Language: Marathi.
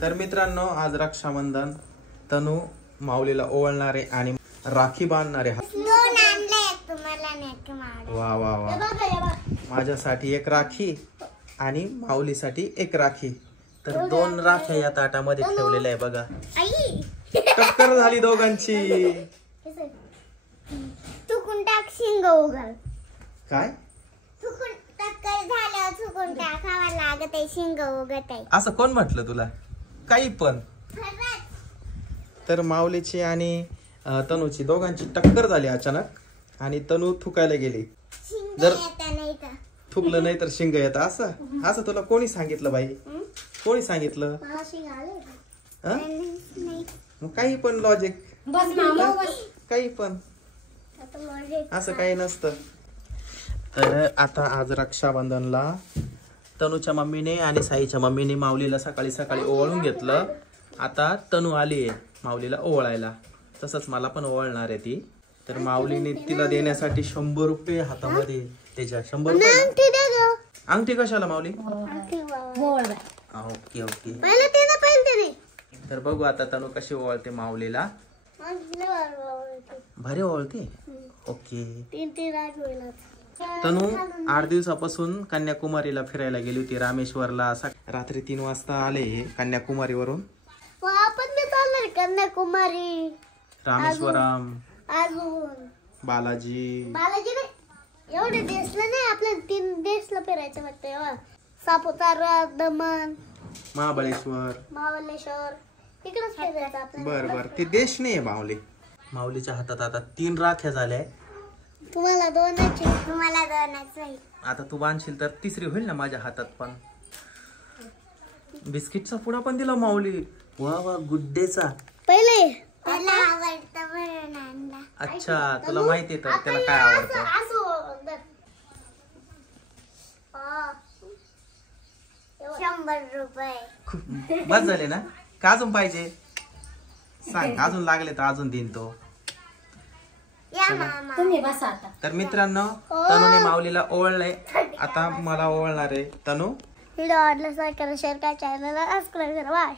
तर मित्रांनो आज रक्षाबंधन तनू माऊलीला ओवाळणारे आणि राखी बांधणारे. वा वा वा, माझ्यासाठी एक राखी आणि माऊलीसाठी एक राखी. तर दोन राख्या या ताटामध्ये ठेवलेल्या आहे बघा. टक्कर झाली दोघांची. चुकून टाक शिंग उघड. काय चुकून टक्कर झालं चुकून टाकावा लागत आहे शिंग उगत आहे. असं कोण म्हटलं तुला? काही पण. तर माऊलीची आणि तनूची दोघांची टक्कर झाली अचानक आणि तनू थुकायला गेली. जर थुकलं नाही तर शिंग येत असं असं तुला कोणी सांगितलं बाई? कोणी सांगितलं? काही पण लॉजिक, काही पण असं काही नसतं. तर आता आज रक्षाबंधनला तनूच्या मम्मीने आणि साईच्या मम्मीने माऊलीला सकाळी सकाळी ओवाळून घेतलं. आता तनू आली आहे माऊलीला ओवाळायला, तसंच मला पण ओवाळणार आहे ती. तर माऊलीने तिला देण्यासाठी 100 रुपये हातामध्ये त्याच्या 100 रुपये. अंगठी कशाला माऊली? Okay okay. तर बघू आता तनू कशी ओवाळते माऊलीला. भारी ओवाळते. ओके. तनू 8 दिवसापासून कन्याकुमारीला फिरायला गेली होती रामेश्वरला. रात्री 3 वाजता आले कन्याकुमारीवरून. कन्याकुमारी, रामेश्वरम, अजून बालाजी नाही एवढे देशला नाही, आपल्याला 3 देशला फिरायचं वाटतं. सापुतारा, दमण, महाबळेश्वर तिकडेच फिरायचं आपल्याला. बर बर, ते देश नाही माऊली. माऊलीच्या हातात आता 3 राख्या झाल्या. तुम्हाला 2च, तुम्हाला 2च. आता तू बांधशील तर 3री होईल ना माझ्या हातात. पण बिस्किटचा पुडा पण दिला माऊली. वा वा, गुड्डेचा. पहिले त्याला आवडतं म्हणून आणला. अच्छा, तुला माहिती तर त्याला काय आवडतं. 100 रुपये बस झाले ना? का अजून पाहिजे सांग, अजून लागले तर अजून देईन तो. तुम्ही बसा आता. तर मित्रांनो तनूने माऊलीला ओवाळलंय, आता मला ओवाळणार आहे तनू. व्हिडिओ आवडला तर शेअर करा, चॅनलला सबस्क्राईब करा. बाय.